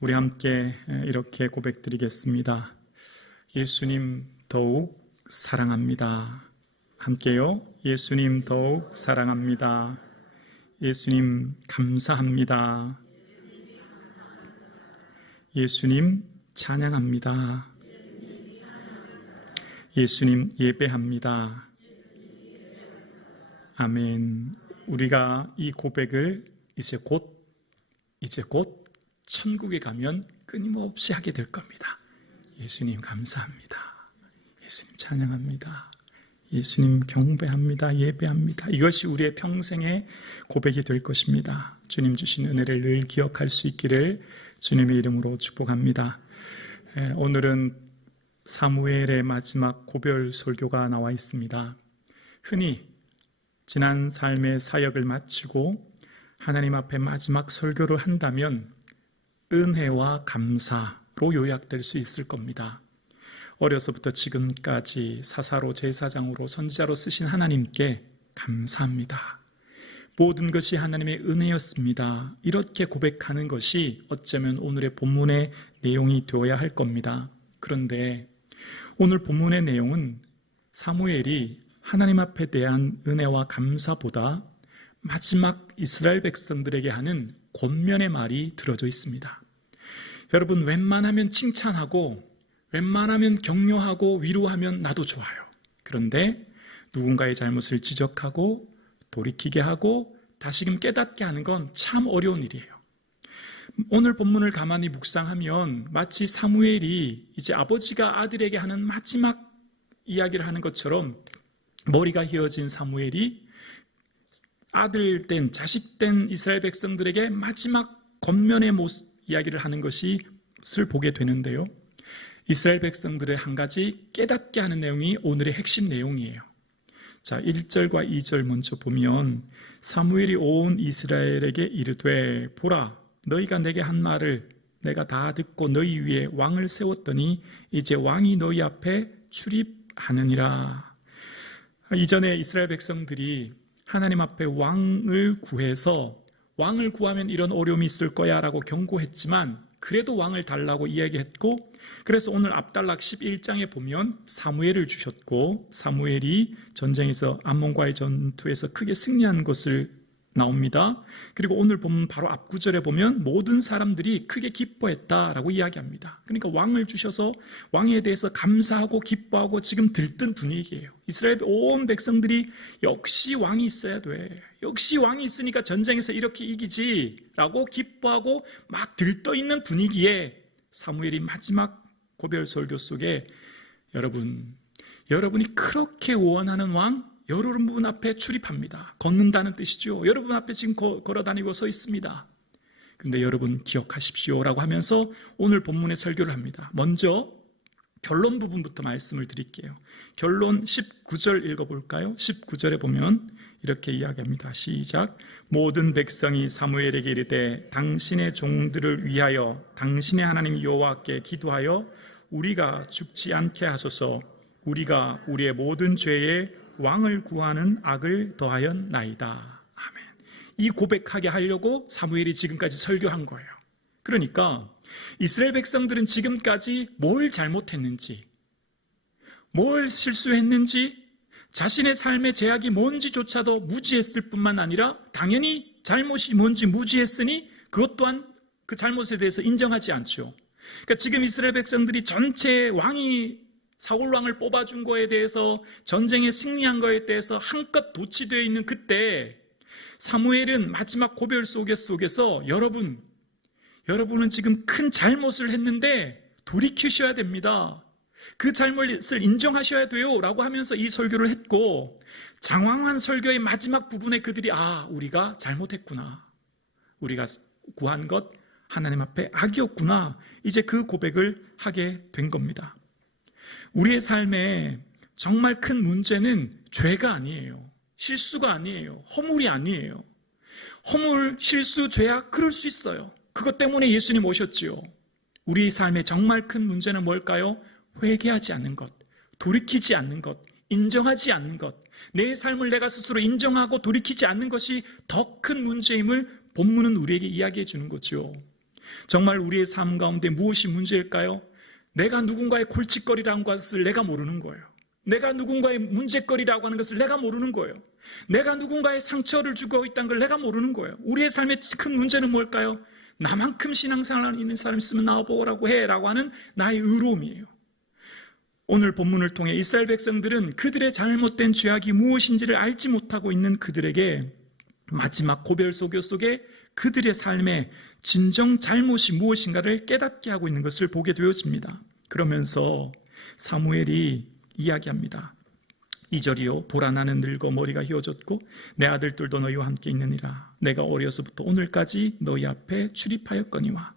우리 함께 이렇게 고백드리겠습니다. 예수님 더욱 사랑합니다. 함께요. 예수님 더욱 사랑합니다. 예수님 감사합니다. 예수님 찬양합니다. 예수님 예배합니다. 아멘. 우리가 이 고백을 이제 곧 천국에 가면 끊임없이 하게 될 겁니다. 예수님 감사합니다. 예수님 찬양합니다. 예수님 경배합니다. 예배합니다. 이것이 우리의 평생의 고백이 될 것입니다. 주님 주신 은혜를 늘 기억할 수 있기를 주님의 이름으로 축복합니다. 오늘은 사무엘의 마지막 고별 설교가 나와 있습니다. 흔히 지난 삶의 사역을 마치고 하나님 앞에 마지막 설교를 한다면 은혜와 감사로 요약될 수 있을 겁니다. 어려서부터 지금까지 사사로 제사장으로 선지자로 쓰신 하나님께 감사합니다. 모든 것이 하나님의 은혜였습니다. 이렇게 고백하는 것이 어쩌면 오늘의 본문의 내용이 되어야 할 겁니다. 그런데 오늘 본문의 내용은 사무엘이 하나님 앞에 대한 은혜와 감사보다 마지막 이스라엘 백성들에게 하는 권면의 말이 들어져 있습니다. 여러분, 웬만하면 칭찬하고 웬만하면 격려하고 위로하면 나도 좋아요. 그런데 누군가의 잘못을 지적하고 돌이키게 하고 다시금 깨닫게 하는 건 참 어려운 일이에요. 오늘 본문을 가만히 묵상하면 마치 사무엘이 이제 아버지가 아들에게 하는 마지막 이야기를 하는 것처럼 머리가 휘어진 사무엘이 아들 된, 자식 된 이스라엘 백성들에게 마지막 권면의 이야기를 하는 것을 보게 되는데요. 이스라엘 백성들의 한 가지 깨닫게 하는 내용이 오늘의 핵심 내용이에요. 자, 1절과 2절 먼저 보면 사무엘이 온 이스라엘에게 이르되 보라, 너희가 내게 한 말을 내가 다 듣고 너희 위에 왕을 세웠더니 이제 왕이 너희 앞에 출입하느니라. 이전에 이스라엘 백성들이 하나님 앞에 왕을 구해서 왕을 구하면 이런 어려움이 있을 거야 라고 경고했지만 그래도 왕을 달라고 이야기했고, 그래서 오늘 압달락 11장에 보면 사무엘을 주셨고 사무엘이 전쟁에서 암몬과의 전투에서 크게 승리한 것을 나옵니다. 그리고 오늘 보면 바로 앞구절에 보면 모든 사람들이 크게 기뻐했다라고 이야기합니다. 그러니까 왕을 주셔서 왕에 대해서 감사하고 기뻐하고 지금 들뜬 분위기예요. 이스라엘 온 백성들이 역시 왕이 있어야 돼, 역시 왕이 있으니까 전쟁에서 이렇게 이기지 라고 기뻐하고 막 들떠있는 분위기에 사무엘이 마지막 고별 설교 속에 여러분이 그렇게 원하는 왕 여러분 앞에 출입합니다. 걷는다는 뜻이죠. 여러분 앞에 지금 걸어다니고 서 있습니다. 근데 여러분 기억하십시오 라고 하면서 오늘 본문의 설교를 합니다. 먼저 결론 부분부터 말씀을 드릴게요. 결론 19절 읽어볼까요? 19절에 보면 이렇게 이야기합니다. 시작. 모든 백성이 사무엘에게 이르되 당신의 종들을 위하여 당신의 하나님 여호와께 기도하여 우리가 죽지 않게 하소서. 우리가 우리의 모든 죄에 왕을 구하는 악을 더하였나이다. 아멘. 이 고백하게 하려고 사무엘이 지금까지 설교한 거예요. 그러니까 이스라엘 백성들은 지금까지 뭘 잘못했는지, 뭘 실수했는지, 자신의 삶의 제약이 뭔지조차도 무지했을 뿐만 아니라 당연히 잘못이 뭔지 무지했으니 그것 또한 그 잘못에 대해서 인정하지 않죠. 그러니까 지금 이스라엘 백성들이 전체 왕이 사울 왕을 뽑아준 거에 대해서, 전쟁에 승리한 거에 대해서 한껏 도취되어 있는 그때 사무엘은 마지막 고별 속에서 여러분은 지금 큰 잘못을 했는데 돌이키셔야 됩니다. 그 잘못을 인정하셔야 돼요 라고 하면서 이 설교를 했고, 장황한 설교의 마지막 부분에 그들이 우리가 잘못했구나, 우리가 구한 것 하나님 앞에 악이었구나, 이제 그 고백을 하게 된 겁니다. 우리의 삶에 정말 큰 문제는 죄가 아니에요. 실수가 아니에요. 허물이 아니에요. 허물, 실수, 죄악 그럴 수 있어요. 그것 때문에 예수님 오셨지요. 우리 삶의 정말 큰 문제는 뭘까요? 회개하지 않는 것, 돌이키지 않는 것, 인정하지 않는 것, 내 삶을 내가 스스로 인정하고 돌이키지 않는 것이 더 큰 문제임을 본문은 우리에게 이야기해 주는 거죠. 정말 우리의 삶 가운데 무엇이 문제일까요? 내가 누군가의 골칫거리라는 것을 내가 모르는 거예요. 내가 누군가의 문제거리라고 하는 것을 내가 모르는 거예요. 내가 누군가의 상처를 주고 있다는 걸 내가 모르는 거예요. 우리의 삶의 큰 문제는 뭘까요? 나만큼 신앙생활을 있는 사람 있으면 나와보라고 해라고 하는 나의 의로움이에요. 오늘 본문을 통해 이스라엘 백성들은 그들의 잘못된 죄악이 무엇인지를 알지 못하고 있는 그들에게 마지막 고별 소교 속에 그들의 삶의 진정 잘못이 무엇인가를 깨닫게 하고 있는 것을 보게 되어집니다. 그러면서 사무엘이 이야기합니다. 2절이요. 보라, 나는 늙어 머리가 휘어졌고 내 아들들도 너희와 함께 있느니라. 내가 어려서부터 오늘까지 너희 앞에 출입하였거니와.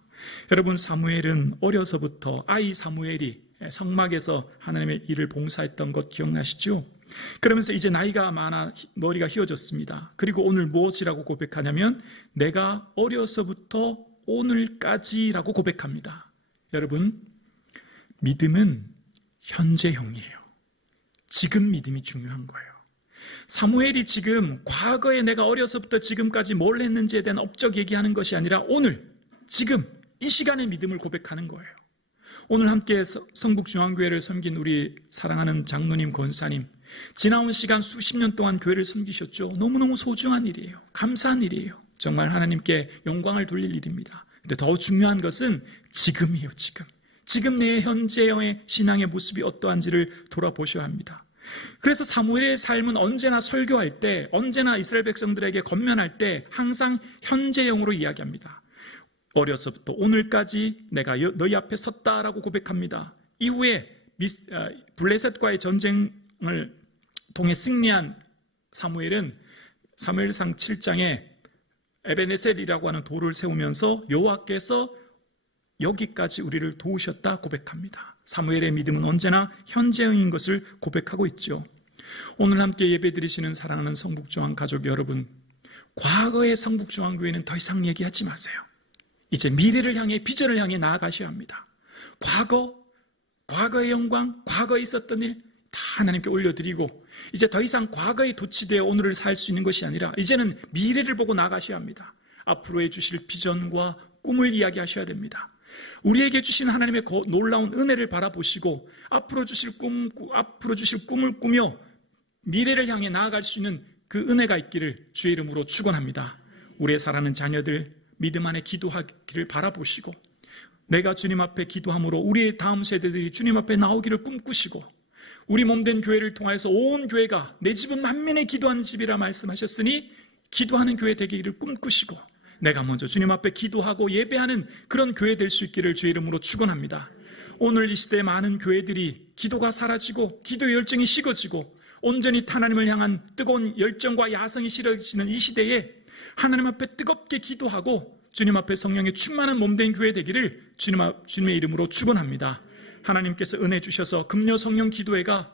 여러분, 사무엘은 어려서부터 아이 사무엘이 성막에서 하나님의 일을 봉사했던 것 기억나시죠? 그러면서 이제 나이가 많아 머리가 휘어졌습니다. 그리고 오늘 무엇이라고 고백하냐면 내가 어려서부터 오늘까지라고 고백합니다. 여러분, 믿음은 현재형이에요. 지금 믿음이 중요한 거예요. 사무엘이 지금 과거에 내가 어려서부터 지금까지 뭘 했는지에 대한 업적 얘기하는 것이 아니라 오늘, 지금 이 시간의 믿음을 고백하는 거예요. 오늘 함께 성북중앙교회를 섬긴 우리 사랑하는 장로님, 권사님, 지나온 시간 수십 년 동안 교회를 섬기셨죠. 너무너무 소중한 일이에요. 감사한 일이에요. 정말 하나님께 영광을 돌릴 일입니다. 근데 더 중요한 것은 지금이에요. 지금 내 현재의 신앙의 모습이 어떠한지를 돌아보셔야 합니다. 그래서 사무엘의 삶은 언제나 설교할 때, 언제나 이스라엘 백성들에게 권면할 때 항상 현재형으로 이야기합니다. 어려서부터 오늘까지 내가 너희 앞에 섰다라고 고백합니다. 이후에 블레셋과의 전쟁을 통해 승리한 사무엘은 사무엘상 7장에 에베네셀이라고 하는 돌을 세우면서 여호와께서 여기까지 우리를 도우셨다 고백합니다. 사무엘의 믿음은 언제나 현재형인 것을 고백하고 있죠. 오늘 함께 예배드리시는 사랑하는 성북중앙 가족 여러분, 과거의 성북중앙교회는 더 이상 얘기하지 마세요. 이제 미래를 향해, 비전을 향해 나아가셔야 합니다. 과거의 영광, 과거에 있었던 일 다 하나님께 올려드리고 이제 더 이상 과거에 도취되어 오늘을 살 수 있는 것이 아니라 이제는 미래를 보고 나아가셔야 합니다. 앞으로 해주실 비전과 꿈을 이야기하셔야 됩니다. 우리에게 주신 하나님의 놀라운 은혜를 바라보시고 앞으로 주실 꿈을 꾸며 미래를 향해 나아갈 수 있는 그 은혜가 있기를 주의 이름으로 축원합니다. 우리의 사랑하는 자녀들 믿음 안에 기도하기를 바라보시고 내가 주님 앞에 기도함으로 우리의 다음 세대들이 주님 앞에 나오기를 꿈꾸시고 우리 몸된 교회를 통해서 온 교회가 내 집은 만민의 기도하는 집이라 말씀하셨으니 기도하는 교회 되기를 꿈꾸시고 내가 먼저 주님 앞에 기도하고 예배하는 그런 교회 될 수 있기를 주의 이름으로 축원합니다. 오늘 이 시대의 많은 교회들이 기도가 사라지고 기도의 열정이 식어지고 온전히 하나님을 향한 뜨거운 열정과 야성이 싫어지는 이 시대에 하나님 앞에 뜨겁게 기도하고 주님 앞에 성령의 충만한 몸된 교회 되기를 주님의 이름으로 축원합니다. 하나님께서 은혜 주셔서 금요 성령 기도회가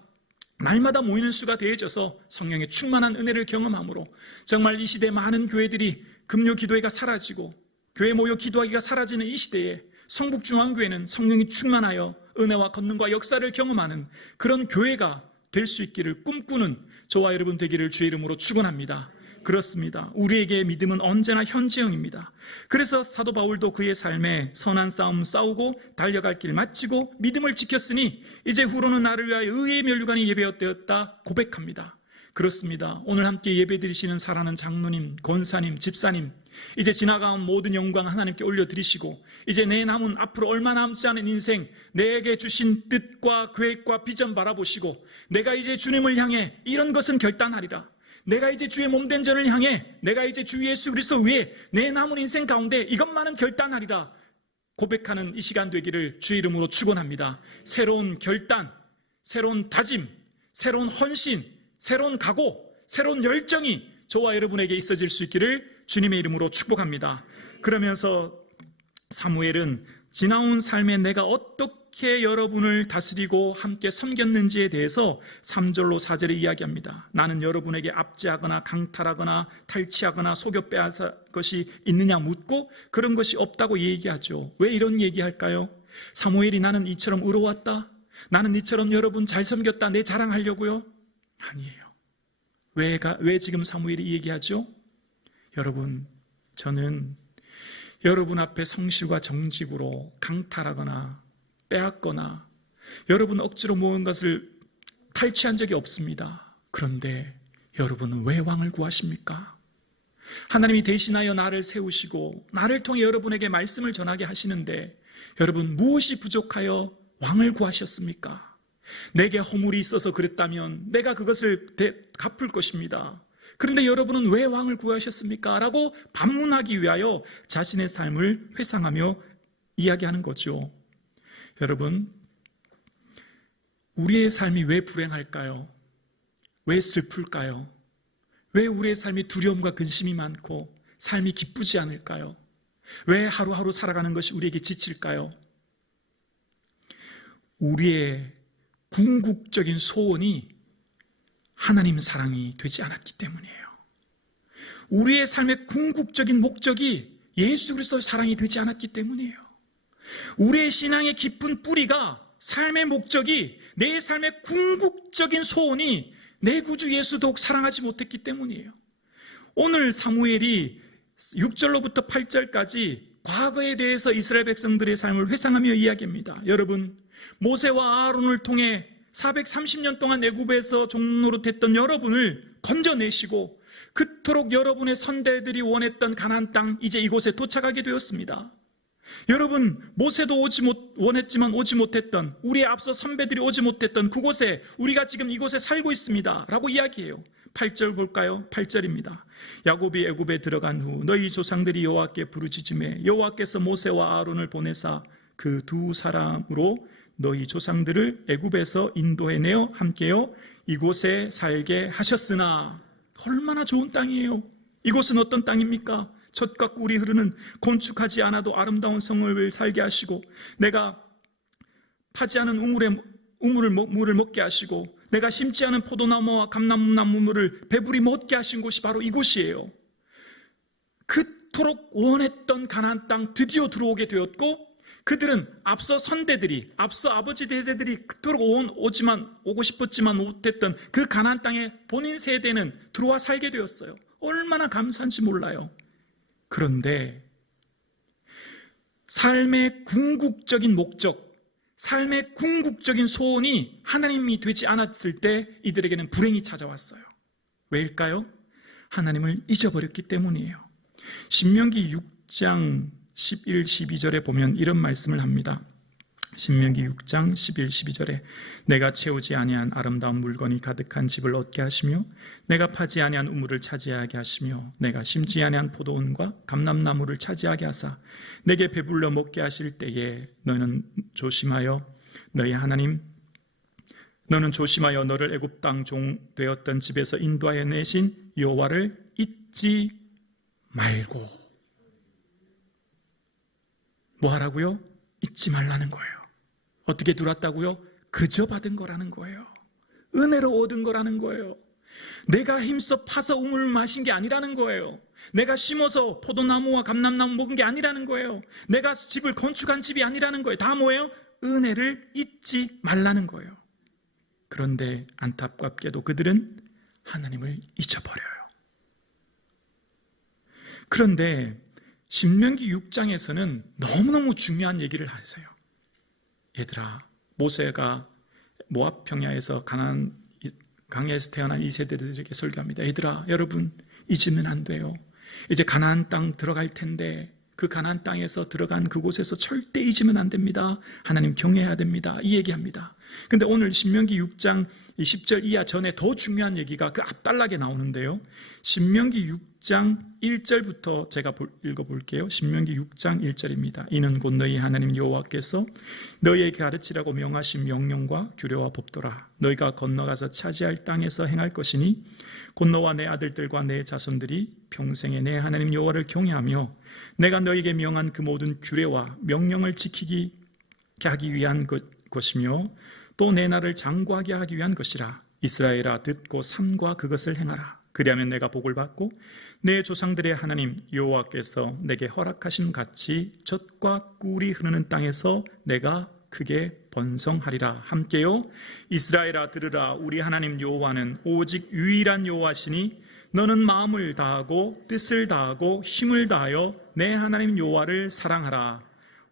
날마다 모이는 수가 더해져서 성령의 충만한 은혜를 경험함으로 정말 이 시대 많은 교회들이 금요 기도회가 사라지고 교회 모여 기도하기가 사라지는 이 시대에 성북중앙교회는 성령이 충만하여 은혜와 권능과 역사를 경험하는 그런 교회가 될 수 있기를 꿈꾸는 저와 여러분 되기를 주의 이름으로 축원합니다. 그렇습니다. 우리에게 믿음은 언제나 현재형입니다. 그래서 사도 바울도 그의 삶에 선한 싸움 싸우고 달려갈 길 마치고 믿음을 지켰으니 이제 후로는 나를 위하여 의의 면류관이 예배되었다 고백합니다. 그렇습니다. 오늘 함께 예배드리시는 사랑하는 장로님, 권사님, 집사님, 이제 지나간 모든 영광 하나님께 올려드리시고 이제 내 남은 앞으로 얼마 남지 않은 인생 내게 주신 뜻과 계획과 비전 바라보시고 내가 이제 주님을 향해 이런 것은 결단하리라. 내가 이제 주의 몸된 전을 향해 내가 이제 주 예수 그리스도 위에 내 남은 인생 가운데 이것만은 결단하리라 고백하는 이 시간 되기를 주의 이름으로 축원합니다. 새로운 결단, 새로운 다짐, 새로운 헌신, 새로운 각오, 새로운 열정이 저와 여러분에게 있어질 수 있기를 주님의 이름으로 축복합니다. 그러면서 사무엘은 지나온 삶에 내가 어떻게 여러분을 다스리고 함께 섬겼는지에 대해서 3절로 4절에 이야기합니다. 나는 여러분에게 압제하거나 강탈하거나 탈취하거나 속여 빼앗은 것이 있느냐 묻고 그런 것이 없다고 얘기하죠. 왜 이런 얘기할까요? 사무엘이 나는 이처럼 의로웠다, 나는 이처럼 여러분 잘 섬겼다 내 자랑하려고요? 아니에요. 왜 지금 사무엘이 얘기하죠? 여러분, 저는 여러분 앞에 성실과 정직으로 강탈하거나 빼앗거나 여러분 억지로 모은 것을 탈취한 적이 없습니다. 그런데 여러분은 왜 왕을 구하십니까? 하나님이 대신하여 나를 세우시고 나를 통해 여러분에게 말씀을 전하게 하시는데 여러분 무엇이 부족하여 왕을 구하셨습니까? 내게 허물이 있어서 그랬다면 내가 그것을 갚을 것입니다. 그런데 여러분은 왜 왕을 구하셨습니까? 라고 반문하기 위하여 자신의 삶을 회상하며 이야기하는 거죠. 여러분, 우리의 삶이 왜 불행할까요? 왜 슬플까요? 왜 우리의 삶이 두려움과 근심이 많고 삶이 기쁘지 않을까요? 왜 하루하루 살아가는 것이 우리에게 지칠까요? 우리의 궁극적인 소원이 하나님 사랑이 되지 않았기 때문이에요. 우리의 삶의 궁극적인 목적이 예수 그리스도의 사랑이 되지 않았기 때문이에요. 우리의 신앙의 깊은 뿌리가 삶의 목적이 내 삶의 궁극적인 소원이 내 구주 예수 더욱 사랑하지 못했기 때문이에요. 오늘 사무엘이 6절로부터 8절까지 과거에 대해서 이스라엘 백성들의 삶을 회상하며 이야기합니다. 여러분, 모세와 아론을 통해 430년 동안 애굽에서 종노릇했던 여러분을 건져내시고 그토록 여러분의 선대들이 원했던 가나안 땅, 이제 이곳에 도착하게 되었습니다. 여러분, 모세도 원했지만 오지 못했던, 우리의 앞서 선배들이 오지 못했던 그곳에 우리가 지금 이곳에 살고 있습니다 라고 이야기해요. 8절 볼까요? 8절입니다. 야곱이 애굽에 들어간 후 너희 조상들이 여호와께 부르짖음에 여호와께서 모세와 아론을 보내사 그 두 사람으로 너희 조상들을 애굽에서 인도해내어 함께요 이곳에 살게 하셨으나. 얼마나 좋은 땅이에요. 이곳은 어떤 땅입니까? 젖과 꿀이 흐르는 건축하지 않아도 아름다운 성을 살게 하시고, 내가 파지 않은 물을 먹게 하시고, 내가 심지 않은 포도나무와 감람나무를 배불리 먹게 하신 곳이 바로 이곳이에요. 그토록 원했던 가나안 땅 드디어 들어오게 되었고, 그들은 앞서 선대들이, 앞서 아버지 대세들이 그토록 오고 싶었지만 못했던 그 가나안 땅에 본인 세대는 들어와 살게 되었어요. 얼마나 감사한지 몰라요. 그런데 삶의 궁극적인 목적, 삶의 궁극적인 소원이 하나님이 되지 않았을 때 이들에게는 불행이 찾아왔어요. 왜일까요? 하나님을 잊어버렸기 때문이에요. 신명기 6장 11, 12절에 보면 이런 말씀을 합니다. 신명기 6장 11, 12절에 내가 채우지 아니한 아름다운 물건이 가득한 집을 얻게 하시며 내가 파지 아니한 우물을 차지하게 하시며 내가 심지 아니한 포도원과 감람나무를 차지하게 하사 내게 배불러 먹게 하실 때에 너는 조심하여 너를 애굽 땅 종 되었던 집에서 인도하여 내신 여호와를 잊지 말고. 뭐 하라고요? 잊지 말라는 거예요. 어떻게 들어왔다고요? 그저 받은 거라는 거예요. 은혜로 얻은 거라는 거예요. 내가 힘써 파서 우물을 마신 게 아니라는 거예요. 내가 심어서 포도나무와 감람나무 먹은 게 아니라는 거예요. 내가 집을 건축한 집이 아니라는 거예요. 다 뭐예요? 은혜를 잊지 말라는 거예요. 그런데 안타깝게도 그들은 하나님을 잊어버려요. 그런데 신명기 6장에서는 너무너무 중요한 얘기를 하세요. 얘들아, 모세가 모압 평야에서 가나안 강야에서 태어난 이 세대들에게 설교합니다. 얘들아, 여러분 잊으면 안 돼요. 이제 가나안 땅 들어갈 텐데 그 가나안 땅에서 들어간 그곳에서 절대 잊으면 안 됩니다. 하나님 경외해야 됩니다. 이 얘기합니다. 근데 오늘 신명기 6장 10절 이하 전에 더 중요한 얘기가 그 앞달락에 나오는데요. 신명기 6장 1절부터 제가 읽어볼게요. 신명기 6장 1절입니다. 이는 곧 너희 하나님 여호와께서 너희에게 가르치라고 명하신 명령과 규례와 법도라. 너희가 건너가서 차지할 땅에서 행할 것이니 곧 너와 내 아들들과 내 자손들이 평생에 내 하나님 여호와를 경외하며 내가 너희에게 명한 그 모든 규례와 명령을 지키게 하기 위한 것이며 또 내 나를 장구하게 하기 위한 것이라. 이스라엘아, 듣고 삼가 그것을 행하라. 그리하면 내가 복을 받고 내 조상들의 하나님 여호와께서 내게 허락하신 같이 젖과 꿀이 흐르는 땅에서 내가 크게 번성하리라. 함께요. 이스라엘아, 들으라. 우리 하나님 여호와는 오직 유일한 여호와시니 너는 마음을 다하고 뜻을 다하고 힘을 다하여 내 하나님 여호와를 사랑하라.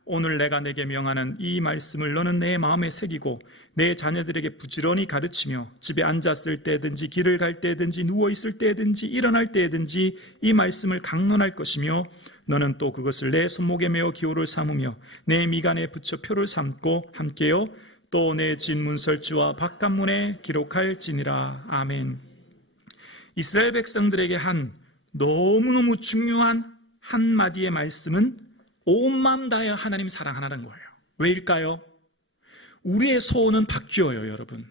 오늘 내가 내게 명하는 이 말씀을 너는 내 마음에 새기고 내 자녀들에게 부지런히 가르치며 집에 앉았을 때든지 길을 갈 때든지 누워있을 때든지 일어날 때든지 이 말씀을 강론할 것이며 너는 또 그것을 내 손목에 메어 기호를 삼으며 내 미간에 붙여 표를 삼고 함께요 또 내 진문설주와 바깥문에 기록할지니라. 아멘. 이스라엘 백성들에게 한 너무너무 중요한 한마디의 말씀은 온 마음 다하여 하나님 사랑하라는 거예요. 왜일까요? 우리의 소원은 바뀌어요, 여러분.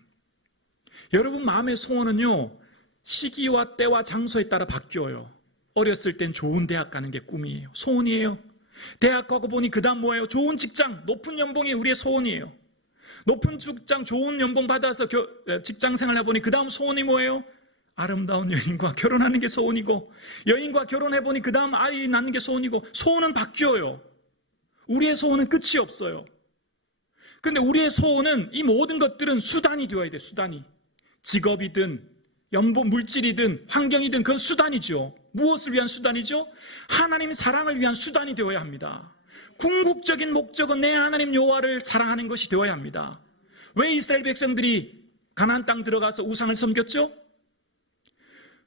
여러분 마음의 소원은요, 시기와 때와 장소에 따라 바뀌어요. 어렸을 땐 좋은 대학 가는 게 꿈이에요. 소원이에요. 대학 가고 보니 그 다음 뭐예요? 좋은 직장, 높은 연봉이 우리의 소원이에요. 높은 직장, 좋은 연봉 받아서 직장 생활 해보니 그 다음 소원이 뭐예요? 아름다운 여인과 결혼하는 게 소원이고, 여인과 결혼해보니 그 다음 아이 낳는 게 소원이고, 소원은 바뀌어요. 우리의 소원은 끝이 없어요. 근데 우리의 소원은, 이 모든 것들은 수단이 되어야 돼, 수단이. 직업이든 연봉, 물질이든 환경이든 그건 수단이죠. 무엇을 위한 수단이죠? 하나님 사랑을 위한 수단이 되어야 합니다. 궁극적인 목적은 내 하나님 여호와를 사랑하는 것이 되어야 합니다. 왜 이스라엘 백성들이 가나안 땅 들어가서 우상을 섬겼죠?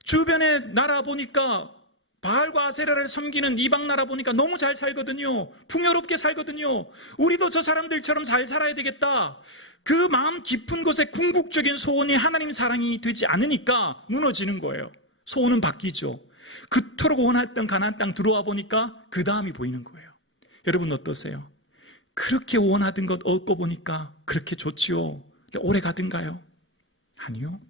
주변에 나라 보니까 바알과 아세라를 섬기는 이방 나라 보니까 너무 잘 살거든요. 풍요롭게 살거든요. 우리도 저 사람들처럼 잘 살아야 되겠다. 그 마음 깊은 곳에 궁극적인 소원이 하나님 사랑이 되지 않으니까 무너지는 거예요. 소원은 바뀌죠. 그토록 원했던 가나안 땅 들어와 보니까 그 다음이 보이는 거예요. 여러분 어떠세요? 그렇게 원하던 것 얻고 보니까 그렇게 좋지요. 근데 오래 가든가요? 아니요.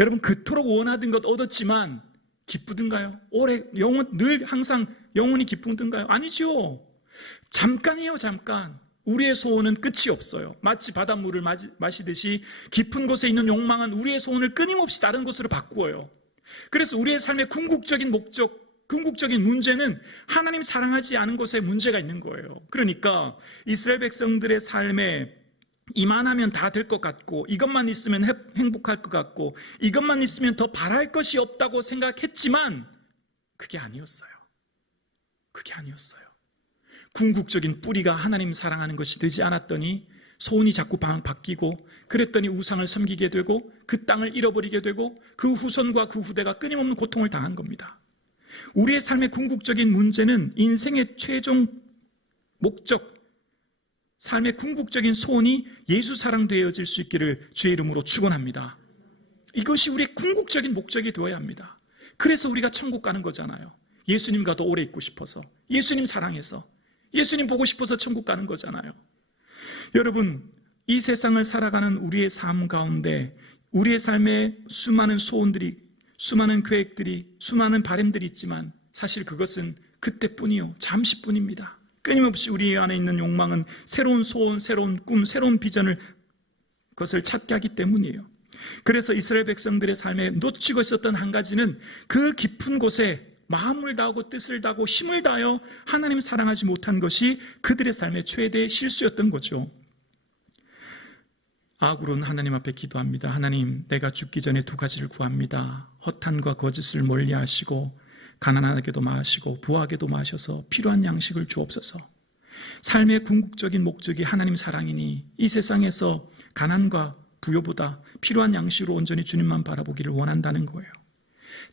여러분 그토록 원하던 것 얻었지만 기쁘든가요? 오래 늘 항상 영원히 기쁘든가요? 아니죠. 잠깐이에요, 잠깐. 우리의 소원은 끝이 없어요. 마치 바닷물을 마시듯이 깊은 곳에 있는 욕망은 우리의 소원을 끊임없이 다른 곳으로 바꾸어요. 그래서 우리의 삶의 궁극적인 목적, 궁극적인 문제는 하나님 사랑하지 않은 곳에 문제가 있는 거예요. 그러니까 이스라엘 백성들의 삶에 이만하면 다 될 것 같고, 이것만 있으면 행복할 것 같고, 이것만 있으면 더 바랄 것이 없다고 생각했지만 그게 아니었어요. 그게 아니었어요. 궁극적인 뿌리가 하나님 사랑하는 것이 되지 않았더니 소원이 자꾸 바뀌고, 그랬더니 우상을 섬기게 되고 그 땅을 잃어버리게 되고 그 후손과 그 후대가 끊임없는 고통을 당한 겁니다. 우리의 삶의 궁극적인 문제는 인생의 최종 목적, 삶의 궁극적인 소원이 예수 사랑 되어질 수 있기를 주의 이름으로 축원합니다. 이것이 우리의 궁극적인 목적이 되어야 합니다. 그래서 우리가 천국 가는 거잖아요. 예수님과 더 오래 있고 싶어서, 예수님 사랑해서, 예수님 보고 싶어서 천국 가는 거잖아요. 여러분, 이 세상을 살아가는 우리의 삶 가운데 우리의 삶에 수많은 소원들이, 수많은 계획들이, 수많은 바람들이 있지만 사실 그것은 그때뿐이요, 잠시뿐입니다. 끊임없이 우리 안에 있는 욕망은 새로운 소원, 새로운 꿈, 새로운 비전을 그것을 찾게 하기 때문이에요. 그래서 이스라엘 백성들의 삶에 놓치고 있었던 한 가지는 그 깊은 곳에 마음을 다하고 뜻을 다하고 힘을 다하여 하나님 사랑하지 못한 것이 그들의 삶의 최대의 실수였던 거죠. 아굴은 하나님 앞에 기도합니다. 하나님, 내가 죽기 전에 두 가지를 구합니다. 허탄과 거짓을 멀리하시고 가난하게도 마시고 부하게도 마셔서 필요한 양식을 주옵소서. 삶의 궁극적인 목적이 하나님 사랑이니 이 세상에서 가난과 부요보다 필요한 양식으로 온전히 주님만 바라보기를 원한다는 거예요.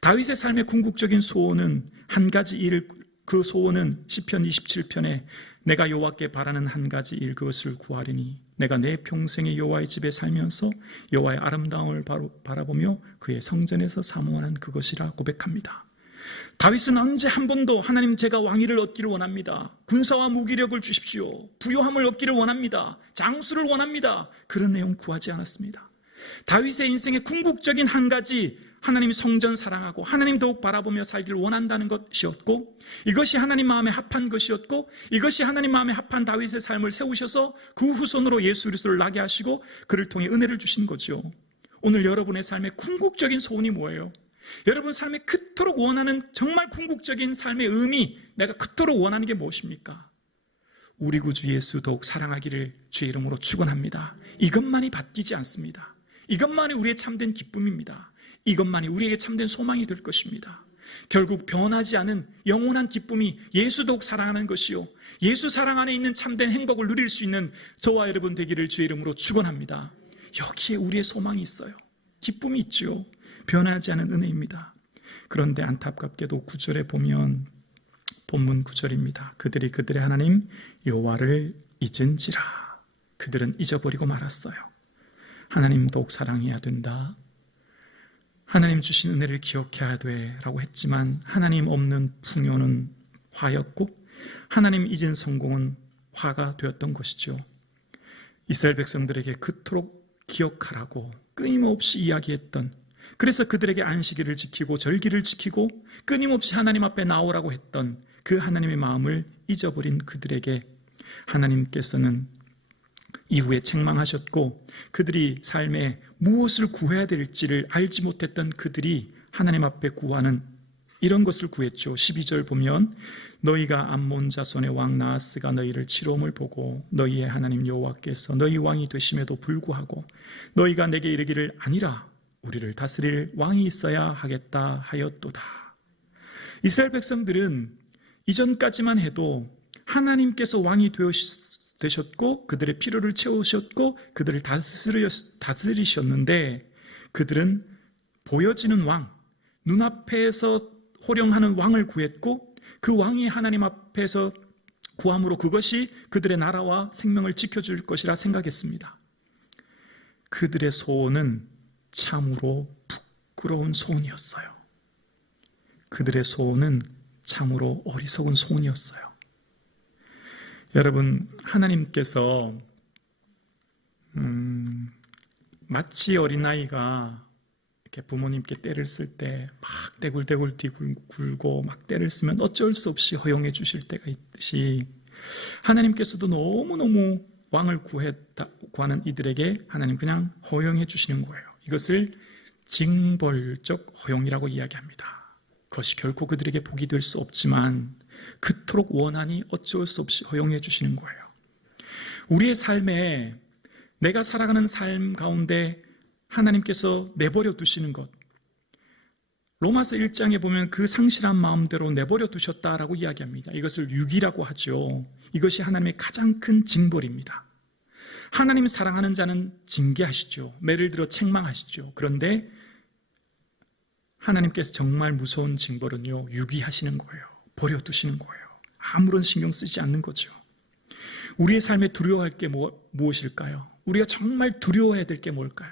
다윗의 삶의 궁극적인 소원은 한 가지 일, 그 소원은 시편 27편에 내가 여호와께 바라는 한 가지 일, 그것을 구하리니 내가 내 평생에 여호와의 집에 살면서 여호와의 아름다움을 바라보며 그의 성전에서 사모하는 그것이라 고백합니다. 다윗은 언제 한 번도 하나님, 제가 왕위를 얻기를 원합니다, 군사와 무기력을 주십시오, 부요함을 얻기를 원합니다, 장수를 원합니다, 그런 내용 구하지 않았습니다. 다윗의 인생의 궁극적인 한 가지, 하나님 성전 사랑하고 하나님 더욱 바라보며 살기를 원한다는 것이었고, 이것이 하나님 마음에 합한 것이었고, 이것이 하나님 마음에 합한 다윗의 삶을 세우셔서 그 후손으로 예수 그리스도를 나게 하시고 그를 통해 은혜를 주신 거죠. 오늘 여러분의 삶의 궁극적인 소원이 뭐예요? 여러분 삶에 그토록 원하는 정말 궁극적인 삶의 의미, 내가 그토록 원하는 게 무엇입니까? 우리 구주 예수 더욱 사랑하기를 주의 이름으로 축원합니다. 이것만이 바뀌지 않습니다. 이것만이 우리의 참된 기쁨입니다. 이것만이 우리에게 참된 소망이 될 것입니다. 결국 변하지 않은 영원한 기쁨이 예수 더욱 사랑하는 것이요, 예수 사랑 안에 있는 참된 행복을 누릴 수 있는 저와 여러분 되기를 주의 이름으로 축원합니다. 여기에 우리의 소망이 있어요. 기쁨이 있죠. 변하지 않은 은혜입니다. 그런데 안타깝게도 9절에 보면 본문 9절입니다. 그들이 그들의 하나님 여호와를 잊은지라. 그들은 잊어버리고 말았어요. 하나님 더욱 사랑해야 된다, 하나님 주신 은혜를 기억해야 돼 라고 했지만 하나님 없는 풍요는 화였고 하나님 잊은 성공은 화가 되었던 것이죠. 이스라엘 백성들에게 그토록 기억하라고 끊임없이 이야기했던, 그래서 그들에게 안식일을 지키고 절기를 지키고 끊임없이 하나님 앞에 나오라고 했던 그 하나님의 마음을 잊어버린 그들에게 하나님께서는 이후에 책망하셨고, 그들이 삶에 무엇을 구해야 될지를 알지 못했던 그들이 하나님 앞에 구하는 이런 것을 구했죠. 12절 보면 너희가 암몬 자손의 왕 나하스가 너희를 치러옴을 보고 너희의 하나님 여호와께서 너희 왕이 되심에도 불구하고 너희가 내게 이르기를 아니라 우리를 다스릴 왕이 있어야 하겠다 하였도다. 이스라엘 백성들은 이전까지만 해도 하나님께서 왕이 되셨고 그들의 필요를 채우셨고 그들을 다스리셨는데, 그들은 보여지는 왕, 눈앞에서 호령하는 왕을 구했고 그 왕이 하나님 앞에서 구함으로 그것이 그들의 나라와 생명을 지켜줄 것이라 생각했습니다. 그들의 소원은 참으로 부끄러운 소원이었어요. 그들의 소원은 참으로 어리석은 소원이었어요. 여러분, 하나님께서 마치 어린아이가 이렇게 부모님께 때를 쓸 때 막 대굴대굴 굴고 막 때를 쓰면 어쩔 수 없이 허용해 주실 때가 있듯이, 하나님께서도 너무너무 왕을 구하는 이들에게 하나님 그냥 허용해 주시는 거예요. 이것을 징벌적 허용이라고 이야기합니다. 그것이 결코 그들에게 복이 될 수 없지만 그토록 원하니 어쩔 수 없이 허용해 주시는 거예요. 우리의 삶에, 내가 살아가는 삶 가운데 하나님께서 내버려 두시는 것, 로마서 1장에 보면 그 상실한 마음대로 내버려 두셨다라고 이야기합니다. 이것을 유기라고 하죠. 이것이 하나님의 가장 큰 징벌입니다. 하나님 사랑하는 자는 징계하시죠. 매를 들어 책망하시죠. 그런데 하나님께서 정말 무서운 징벌은요, 유기하시는 거예요. 버려두시는 거예요. 아무런 신경 쓰지 않는 거죠. 우리의 삶에 두려워할 게 무엇일까요? 우리가 정말 두려워해야 될 게 뭘까요?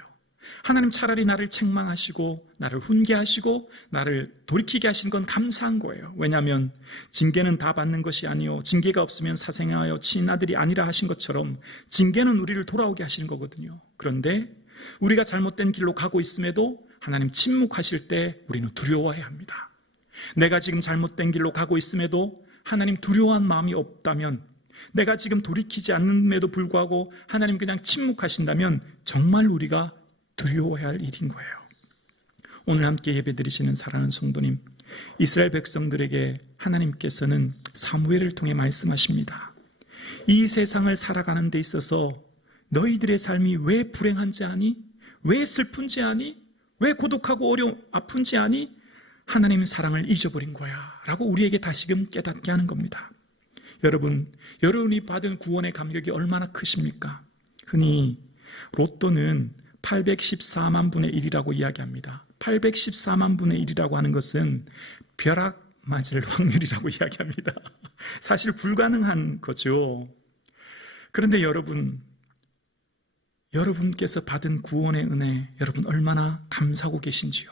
하나님 차라리 나를 책망하시고 나를 훈계하시고 나를 돌이키게 하신 건 감사한 거예요. 왜냐하면 징계는 다 받는 것이 아니요 징계가 없으면 사생하여 친아들이 아니라 하신 것처럼 징계는 우리를 돌아오게 하시는 거거든요. 그런데 우리가 잘못된 길로 가고 있음에도 하나님 침묵하실 때 우리는 두려워해야 합니다. 내가 지금 잘못된 길로 가고 있음에도 하나님 두려워한 마음이 없다면, 내가 지금 돌이키지 않음에도 불구하고 하나님 그냥 침묵하신다면 정말 우리가 두려워해야 할 일인 거예요. 오늘 함께 예배드리시는 사랑하는 성도님, 이스라엘 백성들에게 하나님께서는 사무엘을 통해 말씀하십니다. 이 세상을 살아가는 데 있어서 너희들의 삶이 왜 불행한지 아니? 왜 슬픈지 아니? 왜 고독하고 아픈지 아니? 하나님의 사랑을 잊어버린 거야 라고 우리에게 다시금 깨닫게 하는 겁니다. 여러분이 받은 구원의 감격이 얼마나 크십니까? 흔히 로또는 814만 분의 1이라고 이야기합니다. 814만 분의 1이라고 하는 것은 벼락 맞을 확률이라고 이야기합니다. 사실 불가능한 거죠. 그런데 여러분께서 받은 구원의 은혜, 여러분 얼마나 감사하고 계신지요?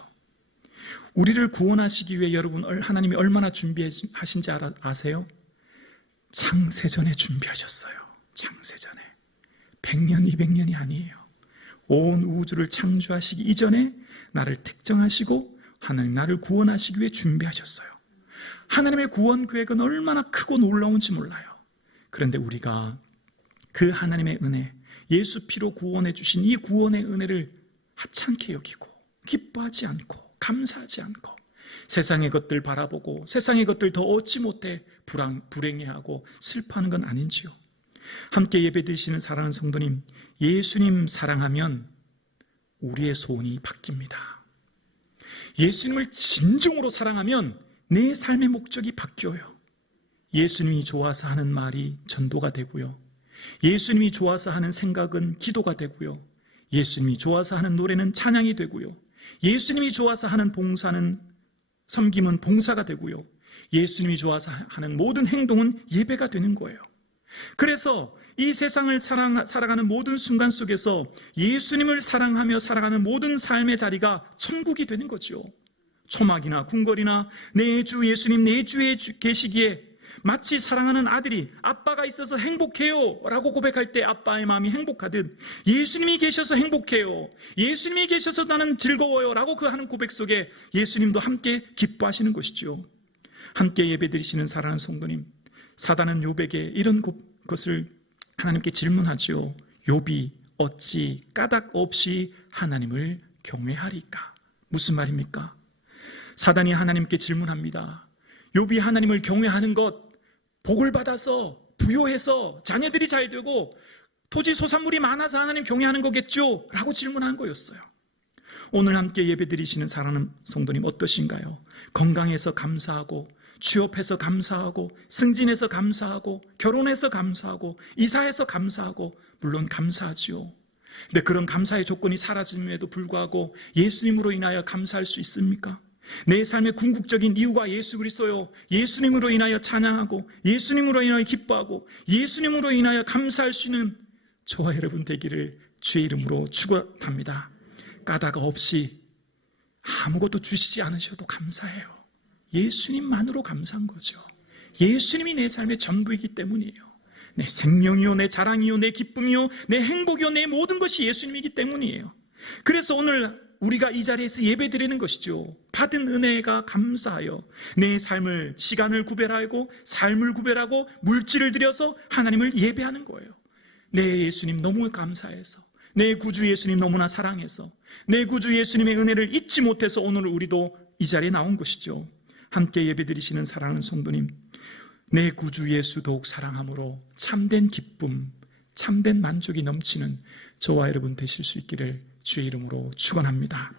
우리를 구원하시기 위해 하나님이 얼마나 준비하신지 아세요? 창세전에 준비하셨어요. 창세전에. 100년, 200년이 아니에요. 온 우주를 창조하시기 이전에 나를 택정하시고 하나님 나를 구원하시기 위해 준비하셨어요. 하나님의 구원 계획은 얼마나 크고 놀라운지 몰라요. 그런데 우리가 그 하나님의 은혜, 예수 피로 구원해 주신 이 구원의 은혜를 하찮게 여기고 기뻐하지 않고 감사하지 않고 세상의 것들 바라보고 세상의 것들 더 얻지 못해 불행해하고 슬퍼하는 건 아닌지요? 함께 예배드리시는 사랑하는 성도님, 예수님 사랑하면 우리의 소원이 바뀝니다. 예수님을 진정으로 사랑하면 내 삶의 목적이 바뀌어요. 예수님이 좋아서 하는 말이 전도가 되고요. 예수님이 좋아서 하는 생각은 기도가 되고요. 예수님이 좋아서 하는 노래는 찬양이 되고요. 예수님이 좋아서 하는 봉사는 섬김은 봉사가 되고요. 예수님이 좋아서 하는 모든 행동은 예배가 되는 거예요. 그래서 이 세상을 살아가는 모든 순간 속에서 예수님을 사랑하며 살아가는 모든 삶의 자리가 천국이 되는 거죠. 초막이나 궁궐이나 내 주 예수님 내 주에 계시기에 마치 사랑하는 아들이 아빠가 있어서 행복해요 라고 고백할 때 아빠의 마음이 행복하듯 예수님이 계셔서 행복해요, 예수님이 계셔서 나는 즐거워요 라고 그 하는 고백 속에 예수님도 함께 기뻐하시는 것이죠. 함께 예배드리시는 사랑하는 성도님, 사단은 욥에게 이런 것을 하나님께 질문하죠. 욥이 어찌 까닭 없이 하나님을 경외하리까? 무슨 말입니까? 사단이 하나님께 질문합니다. 욥이 하나님을 경외하는 것, 복을 받아서 부요해서 자녀들이 잘 되고 토지 소산물이 많아서 하나님 경외하는 거겠죠? 라고 질문한 거였어요. 오늘 함께 예배드리시는 사랑하는 성도님 어떠신가요? 건강해서 감사하고, 취업해서 감사하고, 승진해서 감사하고, 결혼해서 감사하고, 이사해서 감사하고, 물론 감사하지요. 근데 그런 감사의 조건이 사라짐에도 불구하고 예수님으로 인하여 감사할 수 있습니까? 내 삶의 궁극적인 이유가 예수 그리스도요. 예수님으로 인하여 찬양하고, 예수님으로 인하여 기뻐하고, 예수님으로 인하여 감사할 수 있는 저와 여러분 되기를 주의 이름으로 축원합니다. 까닭 없이 아무것도 주시지 않으셔도 감사해요. 예수님만으로 감사한 거죠. 예수님이 내 삶의 전부이기 때문이에요. 내 생명이요, 내 자랑이요, 내 기쁨이요, 내 행복이요, 내 모든 것이 예수님이기 때문이에요. 그래서 오늘 우리가 이 자리에서 예배드리는 것이죠. 받은 은혜가 감사하여 내 삶을, 시간을 구별하고 삶을 구별하고 물질을 들여서 하나님을 예배하는 거예요. 내 예수님 너무 감사해서, 내 구주 예수님 너무나 사랑해서, 내 구주 예수님의 은혜를 잊지 못해서 오늘 우리도 이 자리에 나온 것이죠. 함께 예배드리시는 사랑하는 성도님, 내 구주 예수 더욱 사랑함으로 참된 기쁨, 참된 만족이 넘치는 저와 여러분 되실 수 있기를 주의 이름으로 축원합니다.